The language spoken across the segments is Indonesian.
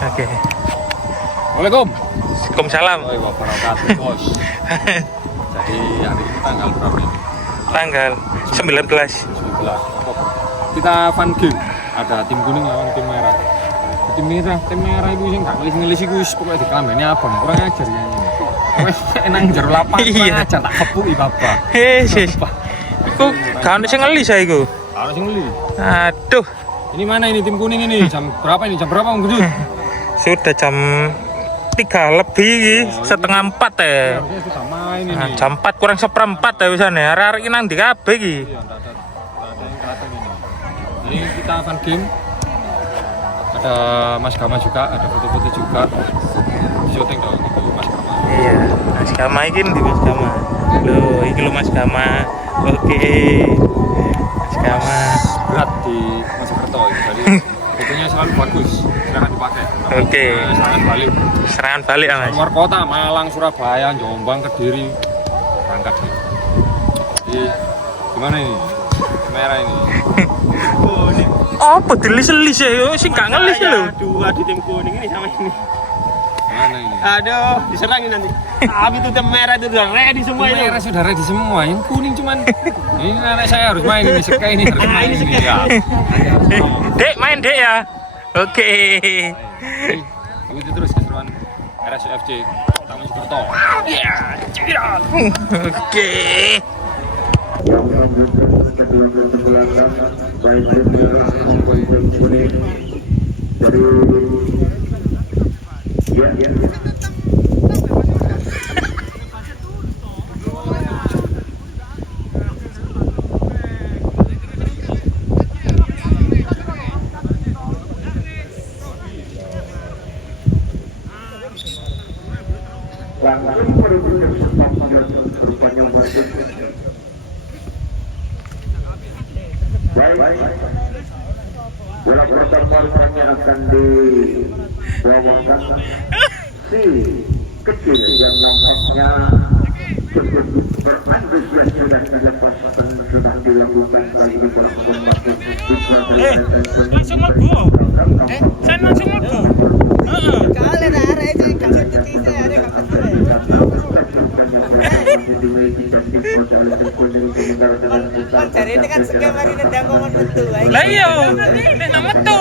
Oke. Assalamualaikum. Waalaikumsalam. Wabarakatuh, bos. Jadi hari ini tanggal berapa ini? Tanggal 19. 19. Kita fun game. Ada tim kuning lawan tim merah. Tim merah itu yang nggak ngelis itu pokoknya di kambingnya abang. Kurang ajar ya ini. Wes enang jero lapangan Iya. aja tak kepuki bapak. Sis. Iku kan sing ngelis saya iku. Harus ngeli. Aduh, Ini mana ini tim kuning ini? Jam berapa ini? Jam berapa Om Gendut? sudah jam 3 lebih, setengah 4 ya. Harusnya sudah main ini. Nah, jam 4 kurang seperempat ya wisane. Arek-arek iki nang ndi kabeh iki. Iya, nggak ada yang datang ini. Jadi kita akan game. Ada Mas Gama juga, ada foto-foto juga. Di syuting dong itu Mas Gama. Iya, Mas Gama iki ndi Mas Gama? Loh, iki lho Mas Gama. Oke. Mas Gama. Berat di Mojokerto ini. Jadi fotonya selalu bagus. Silahkan dipakai. Oke. Serangan balik. Serangan balik ah, Mas. Luar kota, Malang, Surabaya, Jombang, Kediri, berangkat nih. Jadi gimana ini? Merah ini. Apa dilis-lis ya? Sing gak ngelis lho. Dua di tim kuning ini sama ini. Mana ini? Aduh, diserangin nanti. Tapi itu tim merah itu udah ready semua itu. Merah sudah ready semua. Yang kuning cuman ini anak saya harus main ini. Seka ini harus main ini. Ya. Dek, main Dek ya. Oke. Begitu terus keseruan RSUFC Kota Mojokerto. Ya, cirat. Oke. Yang melanjutkan kedua belakang baik tim merah maupun tim kuning dari langsung menuju ke stadion rupanya masuk. Baik, bola pertama akan dibawakan si kecil yang nampaknya cukup berantusias sudah dilepaskan sudah dilakukan kali ini bola masuk. Langsung mlebu. Saya langsung mlebu. Kale na arek iki gak seperti itu arek gak Cari ini kan sekian hari nendang ngomong betul. Lah iya, nek nang metu.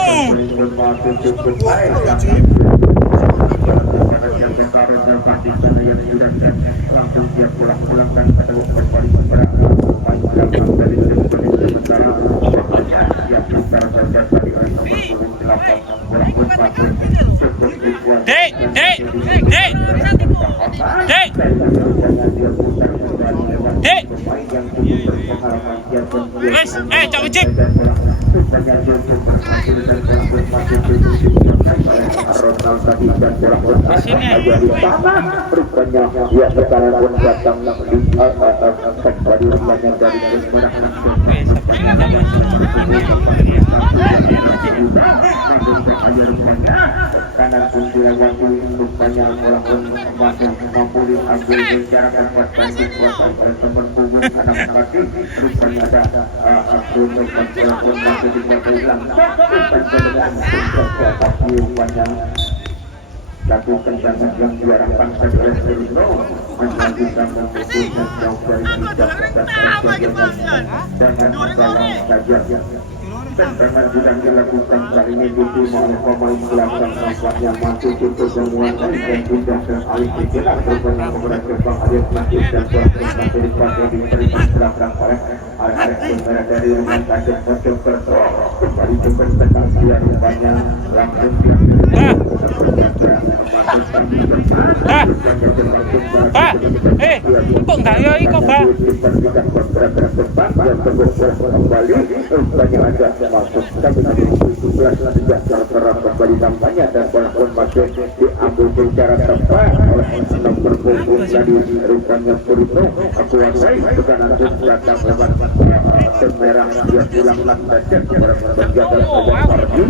Langsung dia pulang-pulangkan pada kembali kepada dari sementara yang kita saja tadi nomor 28 Dek. Wes, Cak Wajib. Sini. Rupanya dia sekarang pun datang kembali rupanya dari kanan pun dilewati rupanya bola pun masih mampu diambil jarak dan kuasa teman punggung anak kaki rupanya ada untuk bola pun masih dipakai langsung tapi rupanya lakukan sangat yang diarahkan pada Reserino masih bisa memfokuskan jauh dari tidak dengan salah saja tendangan sudah dilakukan kali ini diterima oleh pemain belakang nampaknya masih cukup menguasai dan sudah teralih bergerak berbenah kepada Jepang Alias Nasib dan Suasana daripada diberikan belakang oleh arek-arek pembela dari rumah sakit Mojokerto kembali ke tengah dia rupanya langsung dia Kok enggak ya iko, Mbak? Kembali rupanya ada masuk tapi nanti 17 tidak terserap kembali tampaknya dan bola pun masih diambil secara tepat oleh nomor punggung tadi rupanya Purito kuasai tekanan datang lewat tim merah dia pulang lantaran kepada penjaga Ardi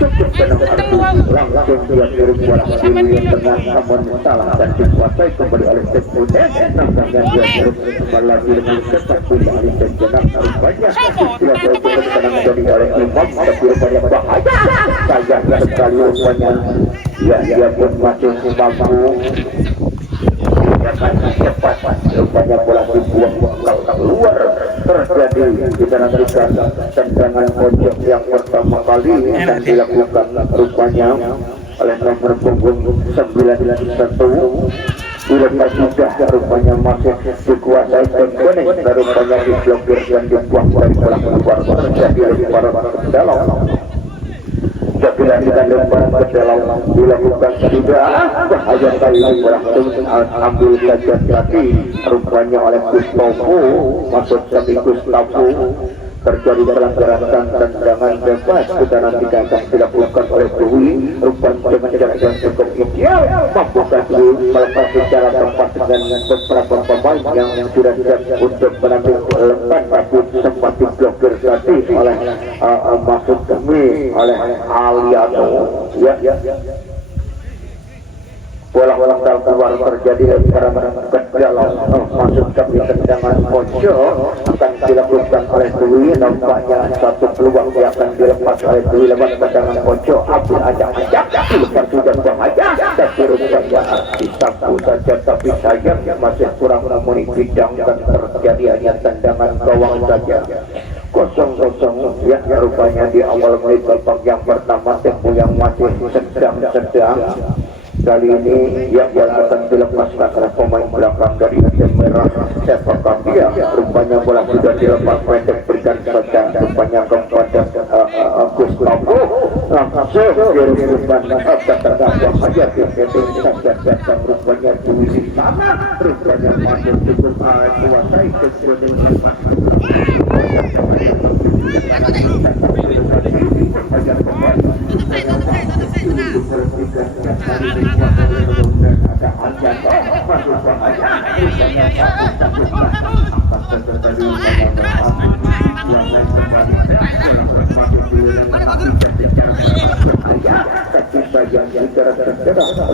cukup tenang Ardi langsung dia turun bola yang tengah namun salah dan dikuasai kembali oleh tim putih nampaknya dia turun kembali lagi dengan ketat punya oleh tim jenang rupanya tidak terlalu tenang jadi oleh Imam tapi rupanya bahaya saya mudah sekali rupanya. Ya, dia pun masih mampu cepat rupanya bola dibuang keluar. Terjadi kita nantikan tendangan pojok yang pertama kali akan dilakukan rupanya oleh nomor punggung 91. Dilepas sudah rupanya masih dikuasai Tengkonek, rupanya diblokir dan dibuang dari bola keluar. Terjadi lemparan ke dalam. Bila kita lempar ke dalam dilakukan sudah bahaya kali ini langsung ambil saja kaki rupanya oleh Gustavo, maksud kami Gustavo. Terjadi pelanggaran tendangan bebas kita nanti akan dilakukan oleh Dwi rupanya dengan jarak yang cukup ideal mampukah Dwi melepas secara tepat dengan beberapa pemain yang sudah siap untuk menambil lepas tapi sempat diblokir tadi oleh maksud kami oleh Aliano. Ya. Bola keluar terjadi lemparan ke dalam maksud kami tendangan pojok akan dilakukan oleh Dwi. Nampaknya satu peluang yang akan dilepas oleh Dwi lewat tendangan pojok. Abdul ajak dilepas sudah bahaya tapi rupanya disapu saja tapi sayang masih kurang memenuhi bidang dan terjadi hanya tendangan gawang saja. 0-0 ya rupanya di awal menit babak yang pertama tempo yang masih sedang kali ini yang akan dilepaskan oleh pemain belakang dari tim merah sepak dia rupanya bola sudah dilepas pendek berikan saja rupanya kepada Gustavo langsung dirumuskan terdapat saja datang rupanya di sana rupanya masih cukup kuasai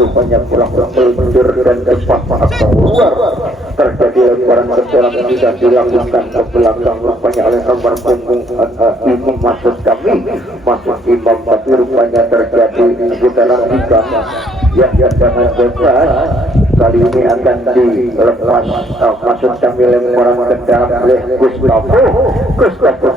rupanya pulang mundur dan cepat keluar. Terjadi lemparan ke dalam sudah dilakukan ke belakang rupanya oleh nomor punggung Imam maksud kami masuk Imam tapi rupanya terjadi putaran tiga. Ya jangan bebas kali ini akan dilepas maksud kami lemparan ke dalam oleh Gustavo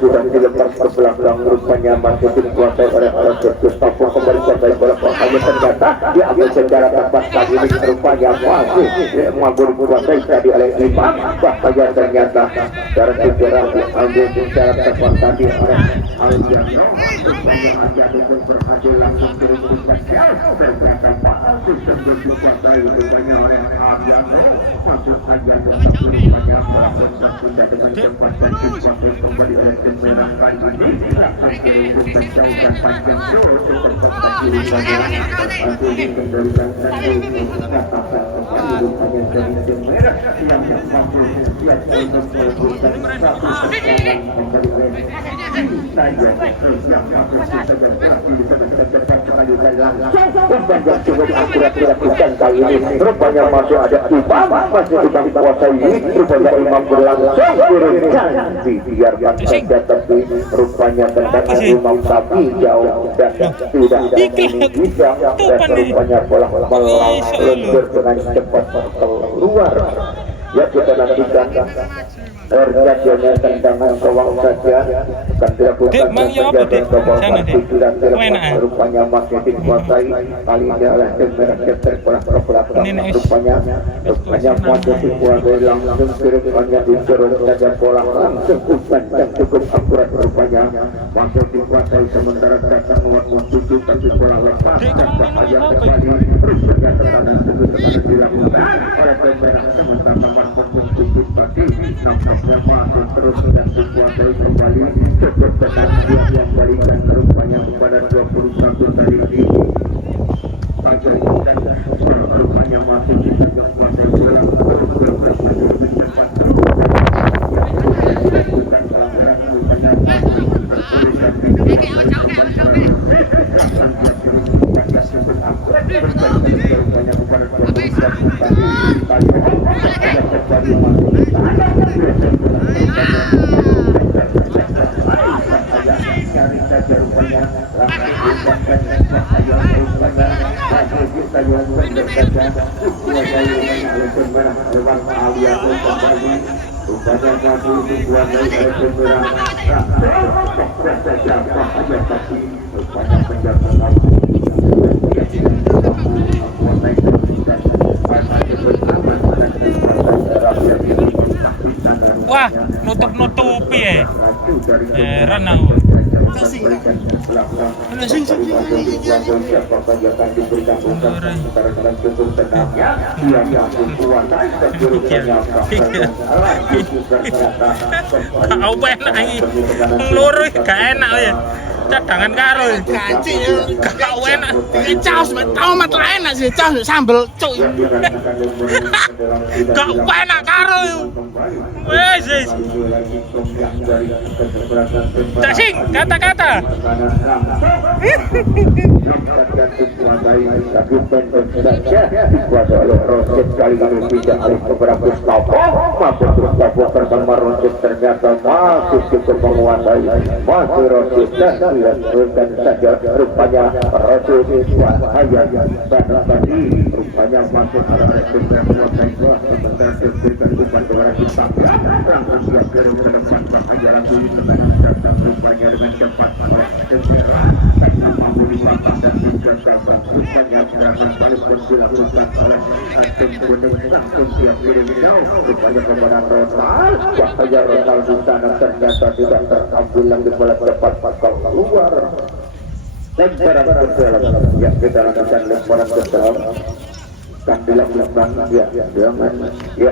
sudah dilepas ke belakang rupanya masih dikuasai oleh Gustavo kembali kuasai bola hanya ternyata dia ambil secara tepat kali ini rupanya masih mampu dikuasai tadi oleh Imam bahaya ternyata cara sejarah diambil secara tepat tadi oleh Aliano rupanya ada itu berhasil langsung dirumuskan ternyata disebut dikuasai rupanya oleh Aliano maksud saja rupanya melakukan satu dengan cepat dan cepat kembali oleh tim merah kali ini akan dirumuskan jauh dan panjang untuk dikendalikan satu katakan kembali rupanya dari tim merah yang mampu siap untuk melakukan satu serangan kembali oleh saja yang mampu kita berarti bisa depan kembali dan cukup akurat dilakukan kali ini rupanya masih ada Imam masih Imam kuasai rupanya Imam berlangsung berikan dibiarkan saja tapi rupanya tendangan Imam tapi jauh dan tidak bisa dan rupanya bola meluncur dengan cepat keluar. Ya kita nantikan terjadinya tendangan gawang saja akan dilakukan penjagaan gawang dan dilepas rupanya masih dikuasai kali ini oleh tim merah cetek bola ke belakang rupanya masih dikuasai langsung rupanya dijeruk saja bola langsung umpan yang cukup akurat rupanya masih dikuasai sementara datang waktu tujuh tapi bola lepas dan bahaya kembali rupanya tekanan dilakukan oleh tim merah sementara masuk tujuh tadi nampaknya masih terus dan dikuasai kembali cukup tekan dia yang balikan rupanya kepada 21 dari ini Fajar dan rupanya masih bisa masih pulang terus lebih cepat dilakukan pelanggaran rupanya tertuliskan rupanya kepada 21 tadi cari saja rupanya langsung Wah, nutup-nutupi ya. Heran aku. Aku enak iki. Ngeluru gak enak ya. Cadangan karo. Kancing ya, gak enak. Ini caos, tau mat enak sih caos sambel cuk. Gak enak karo. Wes. Cacing, kata-kata. Ternyata masih cukup menguasai, masih Rosid dan saja rupanya Rosid wahaya dan tadi rupanya masuk ada Rosid yang menguasai sebentar diberikan umpan ke arah kita langsung siap ke depan bahaya lagi dan rupanya dengan cepat karena mampu dimakan dan dikerjakan rupanya serangan balik dilakukan oleh Hakim Kuning langsung siap kirim jauh rupanya kepada Rotal bahaya Rotal di sana ternyata tidak terambil lagi bola cepat pasang keluar lemparan ke dalam ya kita lakukan lemparan ke dalam kan dilakukan ya jangan ya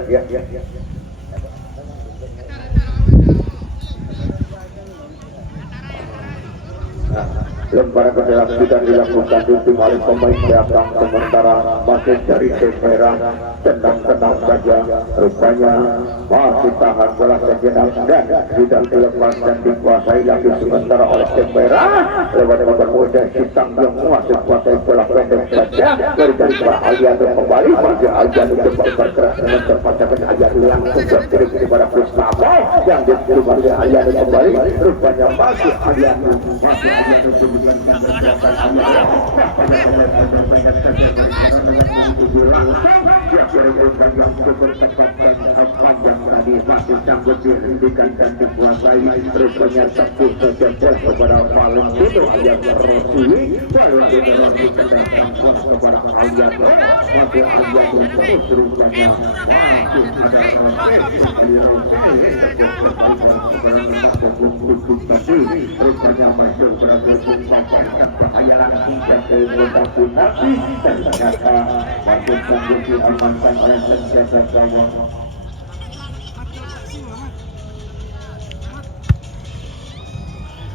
lemparan ke dalam sudah dilakukan di tim oleh pemain belakang sementara masih dari tim merah tenang saja rupanya masih tahan bola sejenak dan sudah dilepas dan dikuasai lagi sementara oleh tim merah lewat muda Citang yang masih kuasai bola pendek saja dari Alianto kembali masih Alianto coba bergerak dengan cepat dan Alianto langsung berkirim kepada Prisnamo yang dituju masih Alianto kembali rupanya masih Alianto panjang tadi masih sanggup dihentikan dan dikuasai rupanya tepuk saja kepada Valentino Alianto Rossi kepada Alianto masih Alianto terus rupanya masih ada rupanya masih berada perayaan hingga ke kota Punati dan ternyata masih sanggup diamankan oleh senjata gawang.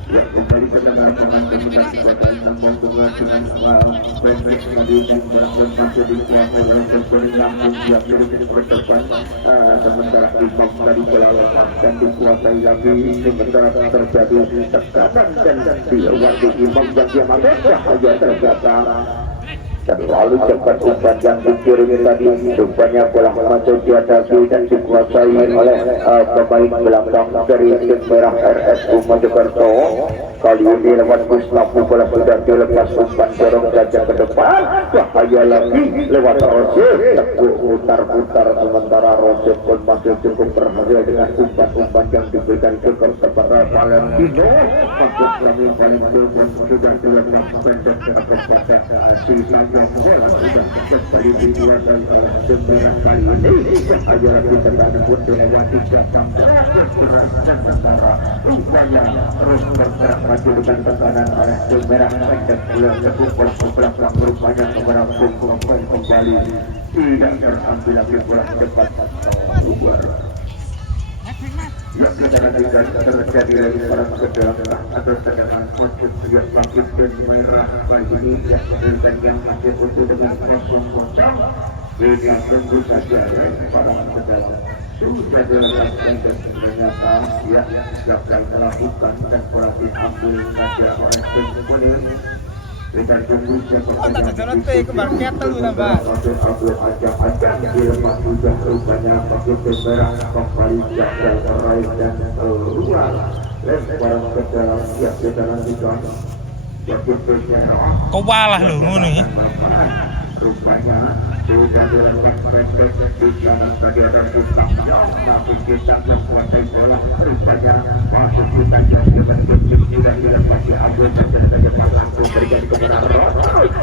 Ya, kembali ke tengah komunikasi kota Sambong dengan pendek tadi dan berlaku masih dikuasai oleh Sempurna Lampung siap diri ke depan sementara Imam tadi bola lepas dan dikuasai lagi sementara terjadi tekanan dan diawali Imam yang dia masuk saja ternyata terlalu cepat umpan yang dikirim tadi rupanya bola masuk dihadapi dan dikuasai oleh pemain belakang dari tim merah RSU Mojokerto. Kali ini lewat Gustafu bola sudah dilepas umpan dorong saja ke depan bahaya lagi lewat Rosid putar-putar sementara Rosid pun masih cukup berhasil dengan umpan-umpan yang diberikan kepada Valentino masuk kami Valentino pun sudah dilepas pendek kepada sisa yang bola sudah kembali dikuasai oleh tim merah kali ini bahaya lagi tekanan pun dilewati sementara rupanya terus bergerak maju dengan tekanan oleh tim merah pendek bulan bola ke belakang rupanya kepada pemain kembali tidak terambil lagi bola cepat keluar. Ya, kita nantikan terjadi lagi perang ke dalam atau tendangan masuk dia bangkit dan merah kali ini ya dan yang masih utuh dengan kosong jadi tunggu saja perang ke dalam sudah dilepaskan dan ternyata ya silakan melakukan dan pola diambil saja oleh tim kuning kita tunggu siapa kebarkiat lu nambah dilepas sudah rupanya pakai merah kembali jaga meraih dan keluar lemparan ke dalam siap kita nantikan Kok walah lho ngono ya. Rupanya sudah dilakukan proses di sana tadi ada sistem tapi kita menguasai bola rupanya masuk kita jadi menjadi sudah dilepasi ambil saja langsung berikan kepada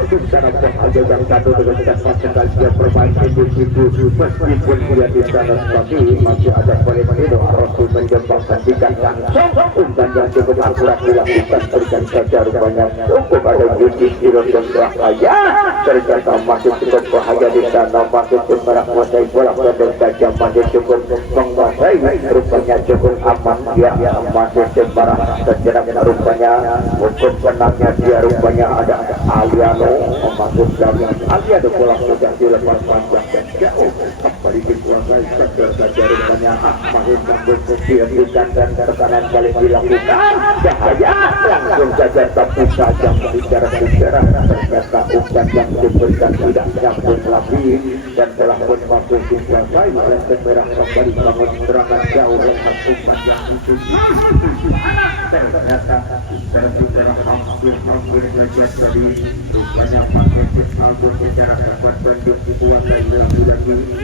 di sana saja yang satu dengan cepat sekali dia bermain di situ meskipun dia di sana tapi masih ada Polemonido Rasul menjemputkan dikatakan dan yang cukup akurat dilakukan berikan saja rupanya cukup ada Yudi Siro dan Rahaya ternyata masih cukup bahagia di sana masih cukup menguasai bola dan saja masih cukup menguasai rupanya cukup aman dia masih sembarang sejarah rupanya untuk penangnya dia rupanya ada Aliano masuk dari Aliano bola sudah dilepas panjang dan jauh kembali dikuasai saja rupanya masih sampai dihentikan dan tekanan paling dilakukan bahaya langsung saja tapi saja bicara ternyata umpan yang diberikan tidak nyambung lagi dan telah pun masuk dikuasai oleh Merah kembali bangun serangan jauh dengan umpan yang dituju ternyata secara hampir saja jadi rupanya pakai Aldo secara dapat bentuk dikuasai lagi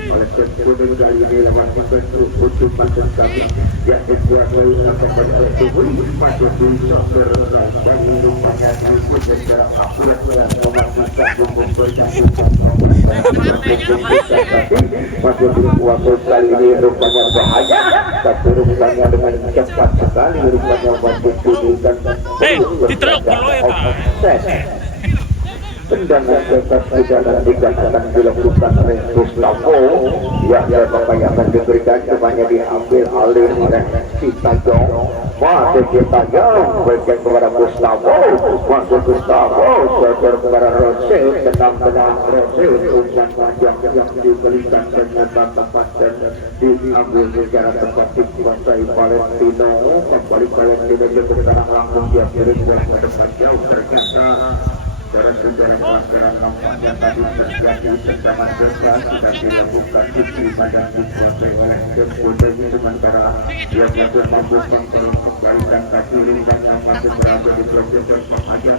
oleh Kemudian kali ini lewat membentuk untuk masuk kami yang dikuasai kembali oleh tubuh masuk bisa berrasa rupanya diikut secara akurat dan memastikan mempercayai masuk dikuasai kali ini rupanya bahaya tapi rupanya dengan cepat sekali rupanya masuk tujukan diteluk dulu ya Pak. tendangan bebas udara dikatakan dilakukan oleh Gustavo yang yang diberikan semuanya diambil alih oleh Sintayong masih Sintayong berikan kepada Gustavo masuk Gustavo server kepada Rosil tenang Rosil umpan panjang yang diberikan ternyata tepat dan diambil secara tepat dikuasai Valentino kembali Valentino juga sekarang langsung dia kirim ke depan jauh ternyata Saudara pelaksanaan nampaknya tadi terjadi tendangan bebas sudah dilakukan di badan dikuasai oleh Kemudian sementara dia berhasil mampu mengembalikan kaki lingkangnya masih berada di proses remaja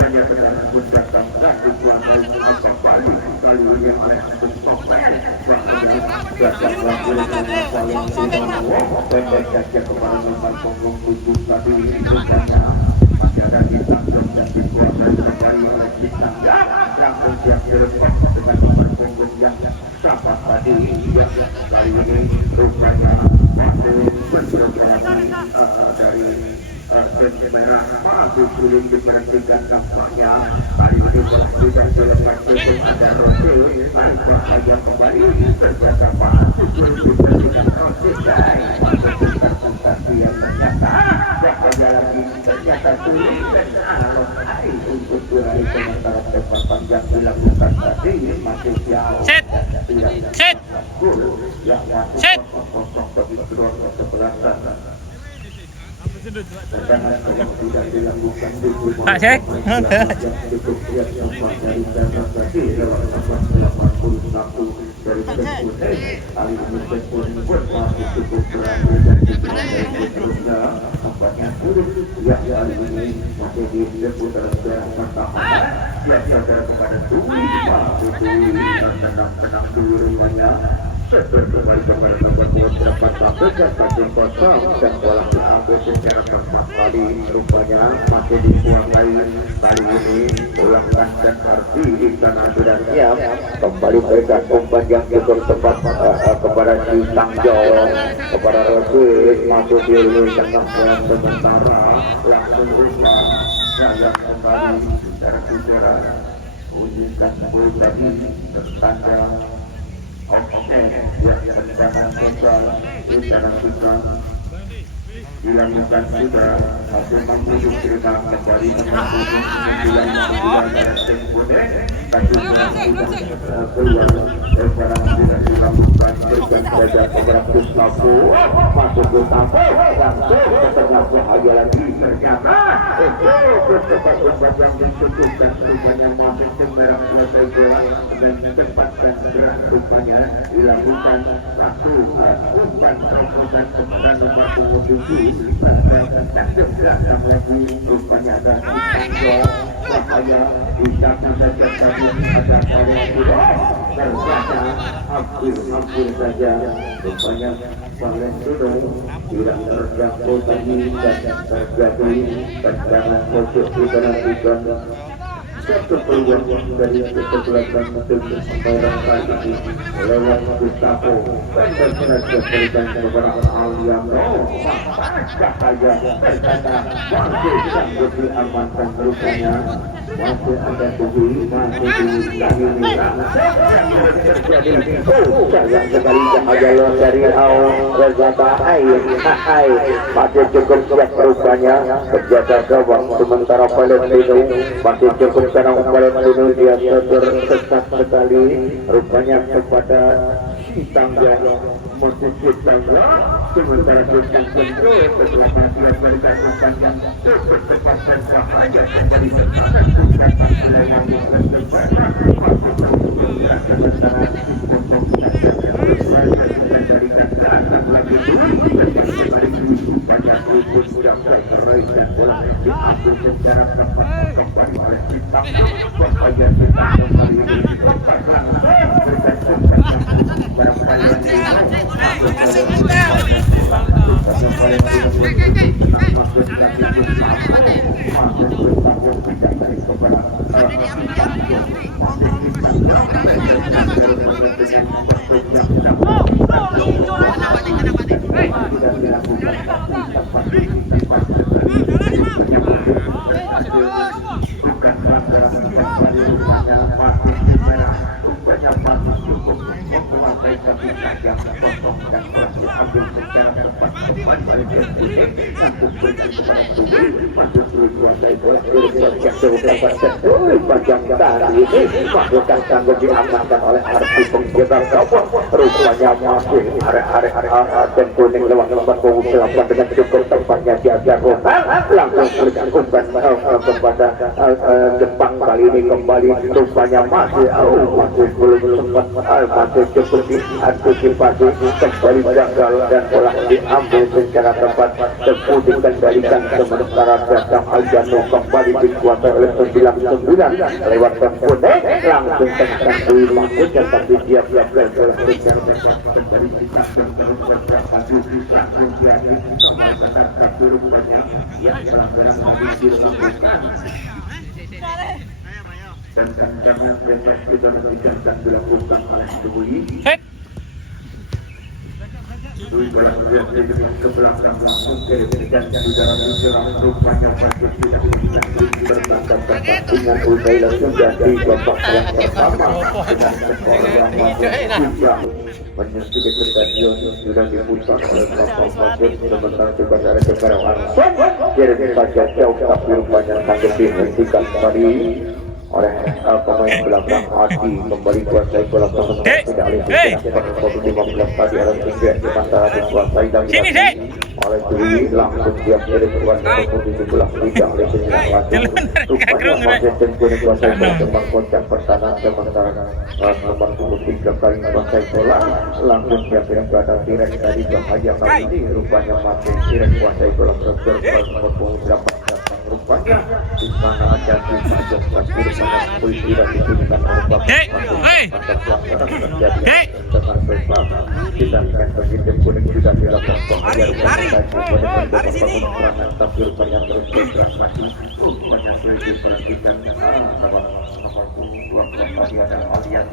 hanya tendangan pun datang dan dikuasai kembali kali ini oleh Sopel datang lagi dengan paling tidak pendek saja kembali memang punggung tujuh tadi rupanya masih ada di tanggung dan dikuasai kembali oleh bintang langsung siap dilepas dengan nomor punggung yang sama tadi kali ini rupanya masih mencoba dari bendera merah masih sulit diberhentikan nampaknya kali ini sudah dilepas untuk ada Rosil tanpa saja kembali ternyata masih sulit diberhentikan Rosil masuk terpensasi yang ternyata ternyata sulit dan alot air untuk diraih sementara tempat panjang dilakukan tadi masih jauh Set kosong bagi kedua kesebelasan tendangan tidak dilakukan Pak Cek cukup lihat semua dari data tadi lewat 81 dari Kemudian kali ini Kemudian masih cukup berani dan juga nampaknya sulit yang kali ini masih diseputar sejarah pertahanan yang ada kepada Dwi masih Dwi tenang dulu rupanya kembali kepada nomor 28 sampai ke 1-0 dan bola diambil secara tepat kali rupanya masih dikuasai kali ini ulangkan dan Ardi di sana sudah siap kembali berikan umpan yang cukup tepat kepada si Tangjong kepada Rosil masuk di tengah dan sementara langsung rumah yang kembali secara ujikan gol tadi tertanda oke ya tendangan total secara total dilakukan sudah hasil mampu cerita kembali dengan kemudian Kemudian keluar sekarang sudah dilakukan berikan saja kepada Gustavo masuk Gustavo langsung ke tengah bahaya lagi ternyata cepat umpan yang ditutukan rupanya masuk merah selesai bola dan cepat dan gerak rupanya dilakukan satu umpan terobosan dan nomor 7 rupanya ada Cahaya bisa saja tadi ada terbaca hampir saja rupanya Valentino tidak terjangkau tadi dan terjadi tendangan pojok diperhatikan satu peluang dari kesebelasan tim merah tadi lewat Gustavo dan berhasil berikan kepada Aliano Cahaya terkata masih sanggup diamankan rupanya masih ada tubuh masih di terjadi sayang sekali Cahaya dari Rezata Hai masih cukup siap rupanya berjaga gawang sementara Valentino masih cukup sekarang Valentino dia tersesat sekali rupanya kepada Tangga posisi Tangga sementara Sultan Tentu setelah bantuan mereka lakukan cukup cepat dan bahaya kembali sementara Sultan Tentu yang sementara sementara potong dari kata lagi banyak itu sudah bergerak dan diambil secara tepat kembali oleh kita supaya kita kembali melakukan sanggup diamankan oleh arti penggerak gawang rupanya masih area dan kuning lewat lembar bau selatan dengan cukup tempatnya diajar langsung berikan umpan kepada Jepang kali ini kembali rupanya masih belum sempat masih cukup diantisipasi kembali gagal dan bola diambil secara tepat tersebut dikendalikan sementara datang Aljano kembali dikuasai oleh 99 lewat kuning langsung tekan Dwi Mahmud yang tapi dia kembali kita terus berprestasi langsung dia kembali ke rupanya yang pelanggaran tadi dilakukan dan tendangan refleks kita menunjukkan dilakukan oleh Dwi Dwi berhasil ke belakang langsung dan di dalam menyerang rupanya Bandung tidak bisa berbangkang dengan Udaila sudah di babak yang pertama dengan skor yang sudah menyusul ke stadion sudah diputar oleh Bapak Bandung sementara juga ada kekerawan kirim saja jauh tapi rupanya sangat dihentikan kembali oleh pemain belakang Adi kembali kuasai bola tidak alih pada 15 tadi ada tinggal di antara dikuasai dan oleh Dwi langsung dia kirim kepada posisi bola tidak alih penyerang lagi rupanya masih tentunya kuasai bola Kembang Kocak pertahanan sementara nomor 23 kali kuasai bola langsung dia kirim kepada Tirek dari bahaya kali ini rupanya masih Tirek kuasai bola nomor 28 rupanya di mana ada di pajak pasir pada polisi dan digunakan oleh Bapak pada pelaksanaan terjadi dengan besar sedangkan begitu kuning juga dilakukan lari sini tapi rupanya terus bergerak maju rupanya sulit diperhatikan nomor 22 tadi ada Alian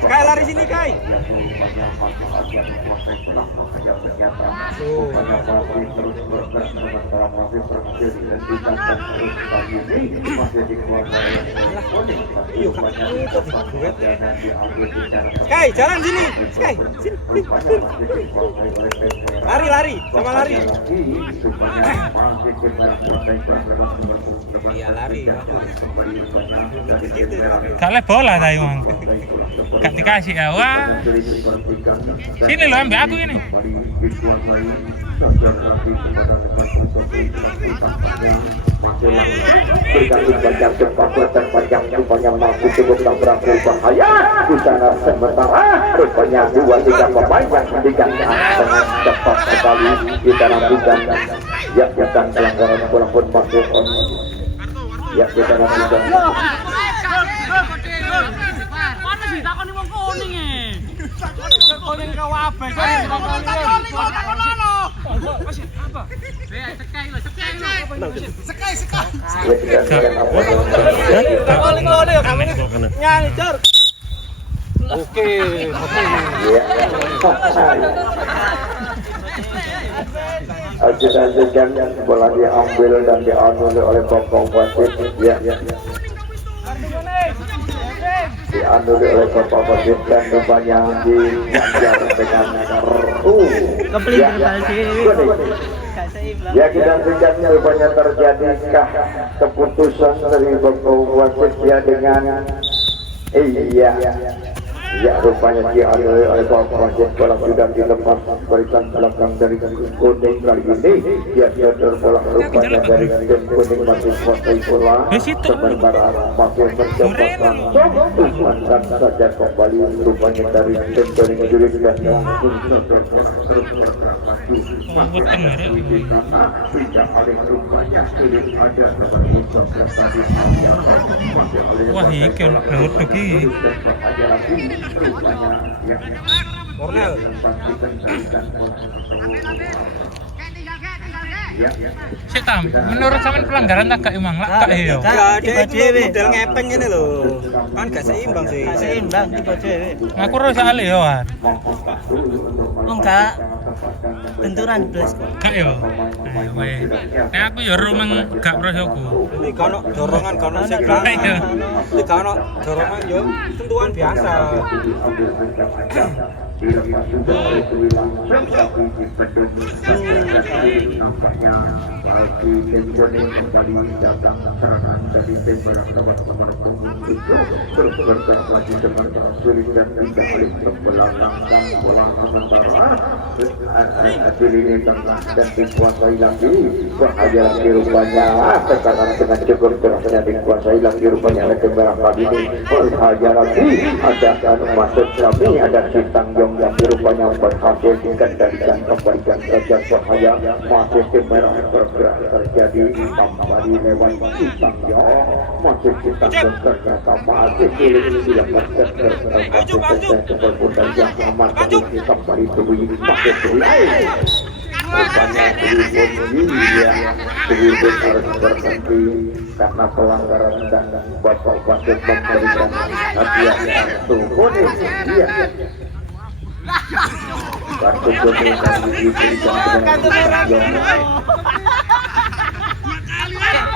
Kai lari sini Kai rupanya masih terus bergerak sementara masih berhasil dihentikan dan terus pagi ini masih dikuasai Kai jalan sini Kai sini lari sama lari Iya lari. Gitu. Gak le bola tadi mang. Gak dikasih ya. Wah. Sini lo ambil aku ini. Berganti banyak cepat terpanjang rupanya mampu cukup tak berakhir bahaya di sana sementara rupanya 2-3 pemain yang diganti sangat cepat sekali kita nantikan ya bukan pelanggaran bola pun masuk ya kita nantikan Oke. Ajudan bola diambil dan dianulir oleh Bambang wasit ya dianulir oleh Bambang wasit dan rupanya diganjar dengan kartu ya kita singkatnya rupanya terjadikah keputusan dari Bambang wasit ya dengan ya rupanya dianulir oleh Bambang wasit bola sudah dilepas barisan belakang dari kuning kali ini dia bola rupanya dari tim kuning masih kuasai bola sementara masih mencoba langsung saja kembali rupanya dari tim kuning jurik dan langsung Wah, iki lewat iki. Cornel. Sik tam, menurut sampean pelanggaran tak gak emang lak gak ya. Tiba dhewe model ngepeng ngene lho. Kan gak seimbang sih. Gak seimbang tiba dhewe. Aku ora soal ya, Wan. Enggak. Benturan blas kok. Gak ya. Nek aku ya rumeng gak prosoku. Iki kono dorongan kono sing bang. Iki kono dorongan yo tentuan biasa. dilepas juga oleh Dewi langsung tapi dipedung nampaknya bagi tim kuning kembali datang serangan dari tim berat nomor punggung 7 terus bergerak lagi sementara sulit dan tidak oleh ke belakang dan bola sementara di lini tengah dan dikuasai lagi bahaya lagi rupanya tekanan dengan cukup terasnya dikuasai lagi rupanya oleh tim merah kali ini bahaya lagi ada masuk kami ada si Tangjong yang rupanya berhasil dikendalikan kembalikan saja bahaya masih tim merah bergerak terjadi kembali lewat si Tangjong masih si Tangjong ternyata masih sulit dilepaskan keperbuatan yang amat kembali Dewi masih Dewi rupanya Dewi ya Dewi harus berhenti karena pelanggaran dan bapak wasit memberikan hadiah kartu kuning iya kartu kuning yang diberikan dengan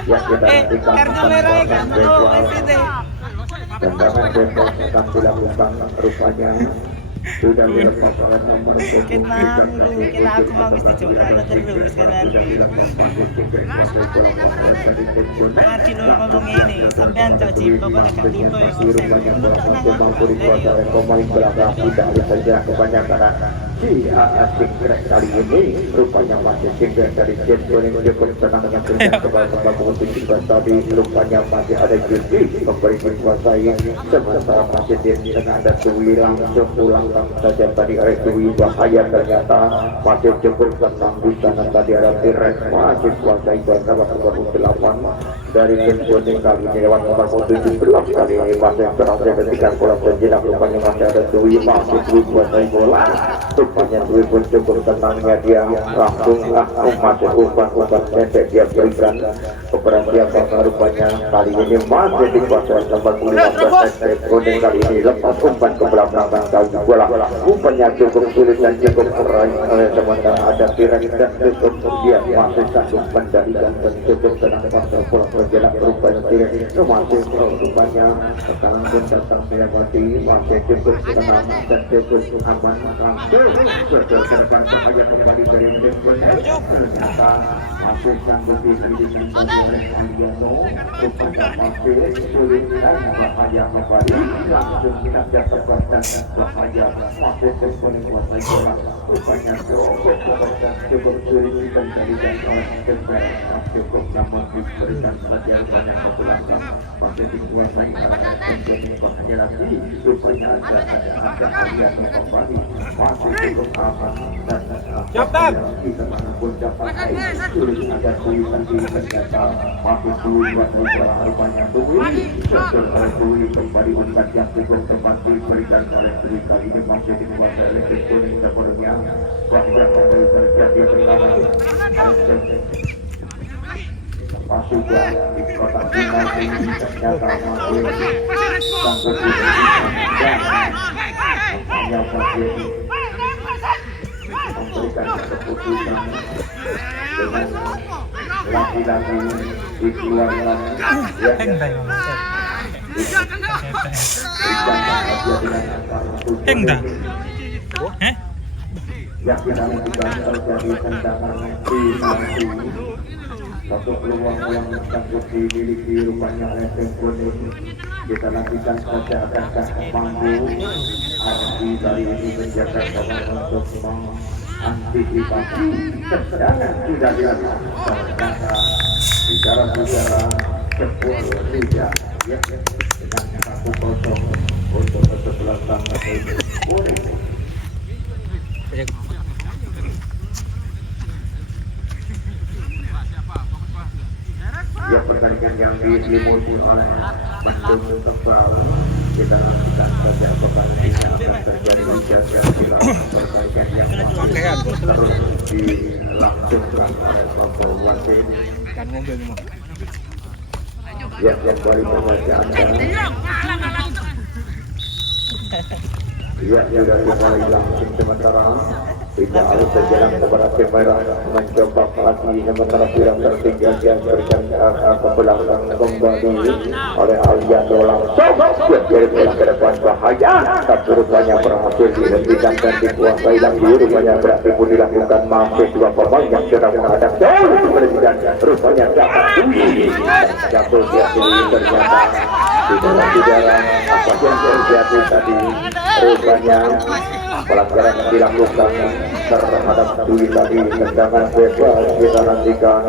ya kita nantikan Kartu merah kan tendangan bebas akan dilakukan rupanya sudah dilepas oleh nomor kita aku mau mesti coba terus karena Martin ngomong ini sampean caci pokoknya gak tipe mampu dikuasai pemain belakang tidak saja kebanyakan si asik kali ini rupanya masih singgah dari Jen Kuning cukup tenang yang berikan kepada kompetisi tadi rupanya masih ada Juti memberi dikuasai sementara masih di tengah ada Dewi langsung pulang saja tadi oleh Dewi bahaya ternyata masih cukup tenang di sana tadi ada Tires masih kuasai babak 8 dari Jen Kuning kali ini lewat nomor 17 kali ini masih berhasil ketika bola penjinak rupanya masih ada Dewi masih kuasai bola rupanya Dewi pun cukup tenangnya dia langsung masih umpan pendek dia berikan kepada siapa rupanya kali ini masih dikuasai nomor 15 Kuning kali ini lepas umpan ke belakang kali bola umpannya cukup sulit dan cukup meraih oleh sementara ada Tires dan cukup dia masih sanggup mendalikan dan cukup tenang pasal bola berjalan rupanya Tires masih rupanya tekanan pun datang melewati masih cukup tenang dan cukup aman langsung bergerak bahaya kembali dari ternyata masih sanggup oleh Aliano kepada masih sulitkan bahaya kembali langsung saja terbatas bahaya masih terpenuhi bola rupanya cukup sulit dikendalikan oleh Dembele cukup namun diberikan saja banyak kebelakang masih dikuasai oleh Dembele bahaya lagi rupanya ada Aliano kembali masih cukup aman dan kita pun dapat sulit ada tulisan di ternyata masih sulit buat bola rupanya Dui kembali umpan yang cukup tepat diberikan oleh Dui kali ini masih dikuasai oleh Dembele sepenuhnya bahaya kembali terjadi tekanan masih di kotak final ini ternyata masih sanggup dan hanya masih memberikan keputusan dengan laki-laki dikeluarkan yang tidak membuka terjadi tendangan di nanti satu peluang yang sanggup dimiliki rupanya oleh Dembele kita lakukan saja apakah mampu arti dari ini menjaga orang untuk mengantisipasi tendangan tidak dilakukan bicara sebuah liga ya dengan 1-0 untuk kesebelasan boleh. Ya pertandingan yang diselimuti oleh Bandung Tebal kita lakukan saja pertandingan akan terjadi jaga bila pertandingan yang terus dilangsungkan oleh Papua Wasit yang kembali membaca Anda ya sudah dimulai langsung sementara tidak harus berjalan kepada tim merah mencoba lagi sementara tidak tertinggal yang berikan ke belakang kembali oleh Aliano langsung jadi ke depan bahaya tapi rupanya berhasil dihentikan dan dikuasai lagi rupanya berarti pun dilakukan masuk dua pemain yang sedang menghadap dan rupanya dapat jatuh ternyata di dalam apa yang terjadi tadi rupanya pelanggaran yang dilakukan terhadap Dui tadi tendangan bebas kita nantikan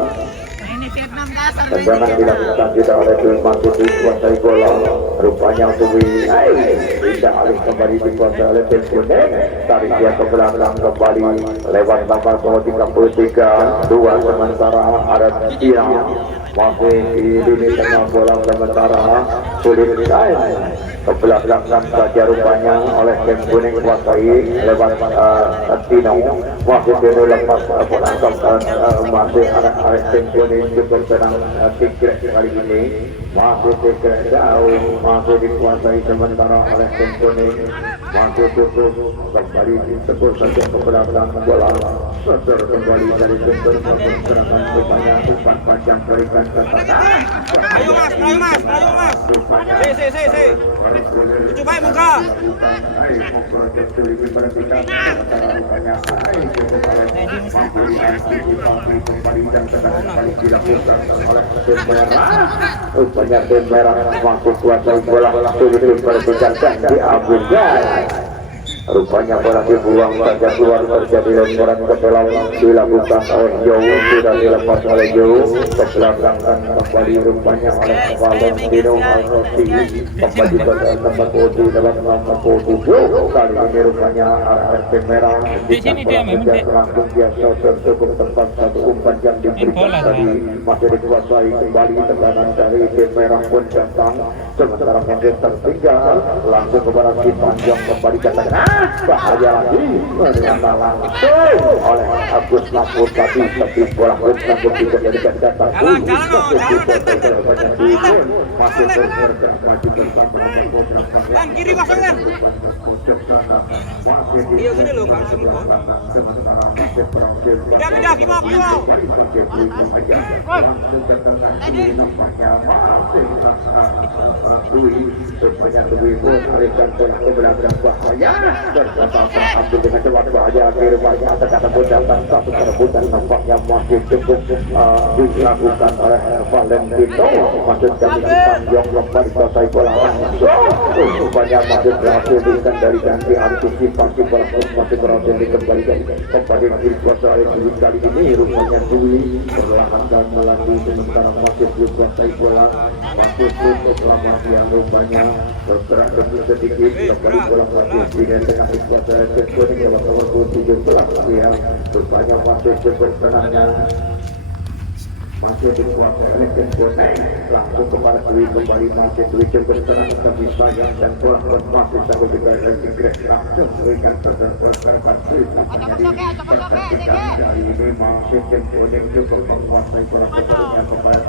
tendangan dilakukan tidak oleh Dui masih dikuasai bola rupanya Dui tidak alih kembali dikuasai oleh Dembele tarik dia ke belakang kembali lewat nomor 33 dua sementara ada Tiang masih di tengah bola sementara sulit ke belakang saja rupanya oleh Dembele kuasai lewat Tino masih lepas bola masih ada Dembele cukup tenang tigrek kali ini masih tigrek jauh masih dikuasai sementara oleh Dembele masih cukup kembali disebut saja ke belakang bola seter kembali dari Dembele serangan rupanya umpan panjang berikan ke tengah ayo mas lucu baik muka rupanya tim merah mampu kuasai bola sulit diperbincangkan diambil rupanya bola dibuang saja keluar terjadi lemparan ke dalam dilakukan oleh Joe sudah dilepas oleh Joe ke belakang kembali rupanya oleh Valentino Alrossi kembali pada tempat Odi dalam nomor 7 kali ini rupanya arah tim merah di sini dia langsung biasa cukup tempat satu umpan yang diberikan tadi masih dikuasai kembali tendangan dari tim merah pun datang sementara masih tertinggal langsung kepada si panjang kembali ke tengah bahaya lagi ternyata langsung oleh Agus Lapur tapi bola pun sanggup dijadikan data masih bergerak lagi bersama kan kiri kosong kan iya gini loh kan pindah langsung ke tengah kiri nampaknya masih Dwi rupanya Dwi pun memberikan bola ke belakang bahaya bersama ambil dengan cepat bahaya akhir bahaya kata bodakan satu perebutan nampaknya masih cukup dilakukan oleh Valentino maksudnya dengan Tanjong kembali selesai bola langsung rupanya masih berhasil dikendalikan diantisipasi bola masih berhasil dikembalikan kembali dikuasai oleh Dwi kali ini rupanya Dwi perlahan dan melalui sementara masih belum selesai bola masih tutup lama yang rupanya bergerak sedikit kembali bola masih tidak tengah dikuasai oleh Kuning lewat nomor 17 yang rupanya masih cukup tenangnya masih dikuasai oleh Kuning langsung kepada Dwi kembali masih Dwi cukup tenang tapi sayang dan bola masih sampai juga dari Inggris langsung berikan pada pergerakan Dwi kali ini masih Kuning cukup menguasai bola kepadanya kepada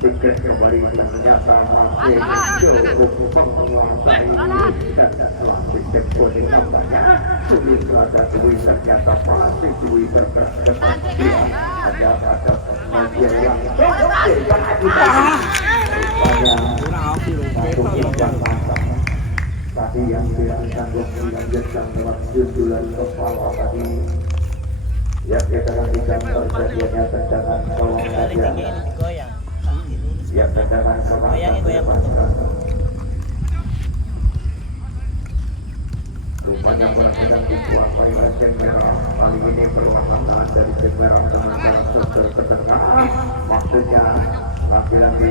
Inggris kembali ternyata masih cukup menguasai dan masih Kuning nampaknya sulit ada Dwi ternyata masih Dwi bergerak depan ada bagian yang tadi yang tidak sanggup melanjutkan lewat sundulan kepala tadi yang kita nantikan terjadinya tendangan kolong saja yang tendangan kolong rupanya bola sedang dikuasai oleh tim merah kali ini perlahan dari tim merah sementara sosok ke tengah maksudnya lagi-lagi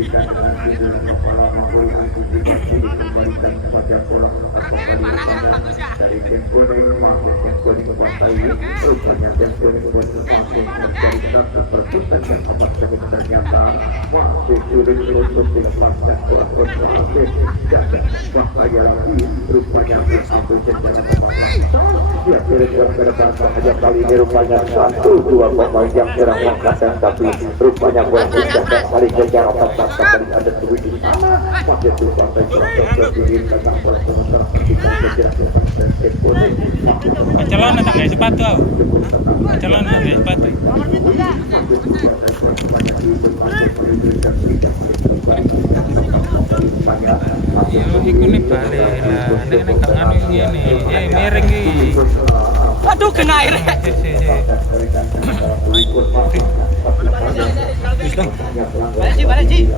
jika dengan tidur kepala memberikan kondisi dikembalikan kepada bola kembali rupanya dari tim Kuning masih tim Kuning menguasai rupanya tim Kuning pun masih terjadi satu pertusan dan amat sangat ternyata masih sulit untuk dilepaskan walaupun masih jatuh bahaya lagi rupanya ambil secara tepat langsung dia kirimkan ke depan saja kali ini rupanya 1-2 pemain yang serang mengangkatkan tapi rupanya bola sudah kali secara tepat kembali ada Dwi di sana masih tuh sampai proses berdiri tentang bola sementara ketika sejarah dan Kuning Celana tak kayak sepatu aku. Celana kayak sepatu. Yo iku nih balik lah. Nek gak nganu ngene. Miring iki. Aduh kena air. Balik Ji.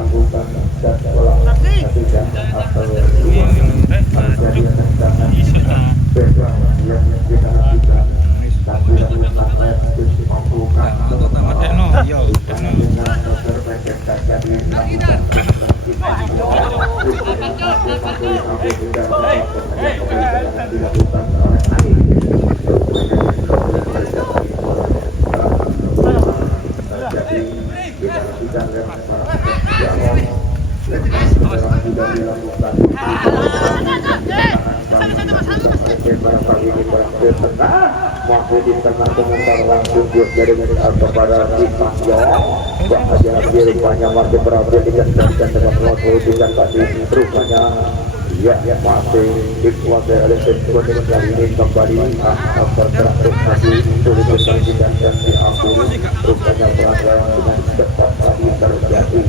masih di tengah sementara langsung dari kepada Iman Yong bahaya rupanya masih berhasil dikendalikan dengan melakukan tadi rupanya ya masih dikuasai oleh tim Kuning kali ini kembali bergerak lagi sulit dikendalikan dan diambil rupanya berada dengan cepat tadi terjadi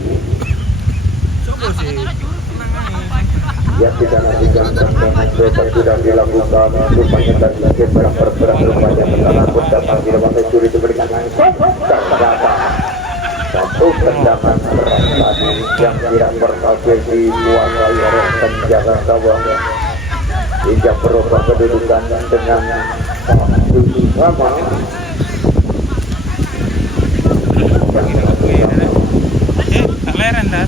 yang kita nantikan tendangan besar sudah dilakukan rupanya tadi lagi bergerak rupanya tendangan pun datang di depan suri diberikan langsung ternyata satu tendangan keras tadi yang tidak berhasil dikuasai oleh penjaga gawang hingga berubah kedudukan dengan satu sama tak leren dah.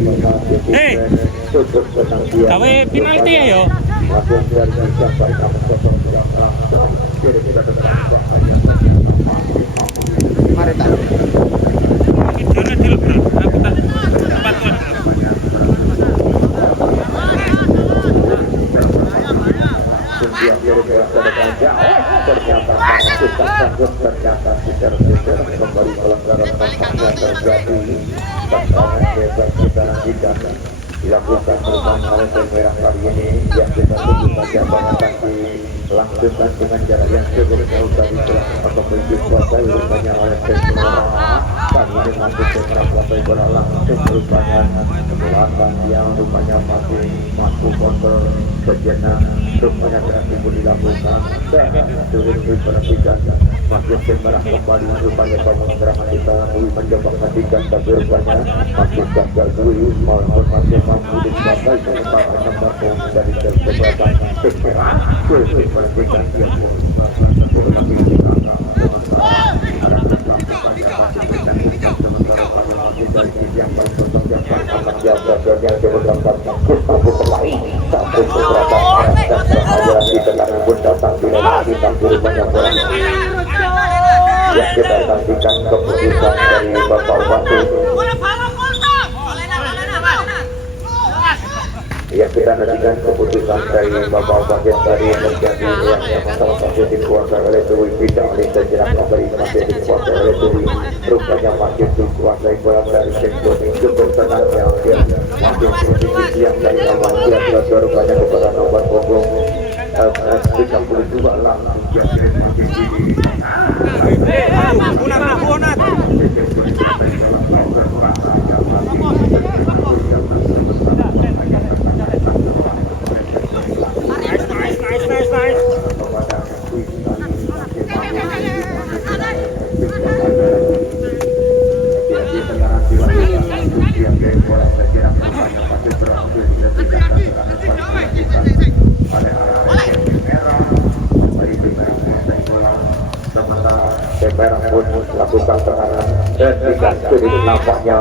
Hei, gawe penalti ya yo. Mari tak. Videonya dulu bro, aku tak tempat tuh. Dilakukan perubahan oleh tim merah kali ini yang kita tunggu saja banget langsungkan dengan jarak yang cukup jauh dari celah atau menuju kuasai rupanya oleh tim merah kali ini masuk tim merah kuasai bola langsung rupanya belakang yang rupanya masih mampu kontrol sejenak rupanya berhasil dilakukan dan turun diperhatikan masuk tim merah kembali rupanya pengerangan kita mencoba menghentikan tapi rupanya masuk gagal dulu maupun masih mampu dicapai sementara nomor dari kesebelasan segera diperhatikan dia pun tetapi kita sementara pada masih dari yang berkosong yang akan jaga yang beberapa satu pemain satu beberapa dan berhasil di tengah pun datang di tampil banyak orang yang kita saksikan keputusan dari Bapak Bupati yang kita nantikan keputusan dari Bapak Bupati tadi terjadi yang sama-sama masih dikuasai oleh Dewi Bidang oleh sejenak memberi masih dikuasai oleh Dewi rupanya masih dikuasai bola dari Sengkoni cukup tenang yang dia masih posisi yang dari nomor dia rupanya kepada nomor punggung 32 langsung dia masih lakukan tekanan dan tidak sulit nampaknya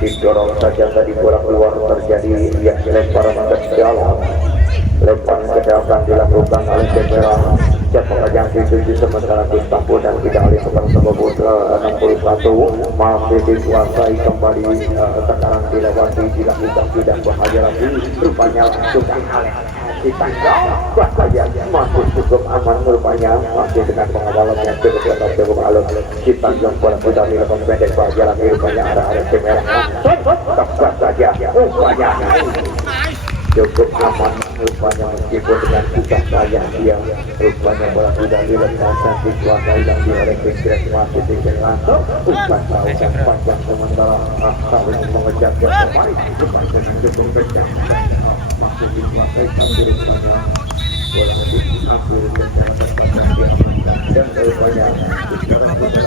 didorong saja tadi bola keluar terjadi yang lemparan ke dalam lemparan ke dalam dilakukan oleh Cemera cepat yang dituju sementara Gustavo dan tidak oleh seorang tersebut 61 masih dikuasai kembali tekanan dilewati dilakukan tidak bahaya lagi rupanya langsung oleh ditangkap bahaya masih cukup aman rupanya masih dengan pengawalan yang cukup ketat cukup halus ditanjung bola sudah dilakukan pendek bahaya lagi rupanya arah Cemera tepat saja rupanya cukup aman rupanya meskipun dengan susah payah dia rupanya bola sudah diletakkan dikuasai dan oleh Fikret masih langsung umpan tahu panjang sementara harus mengejar ke pemain rupanya dengan cukup kencang masih dikuasai tapi rupanya bola diambil dan rupanya sekarang kita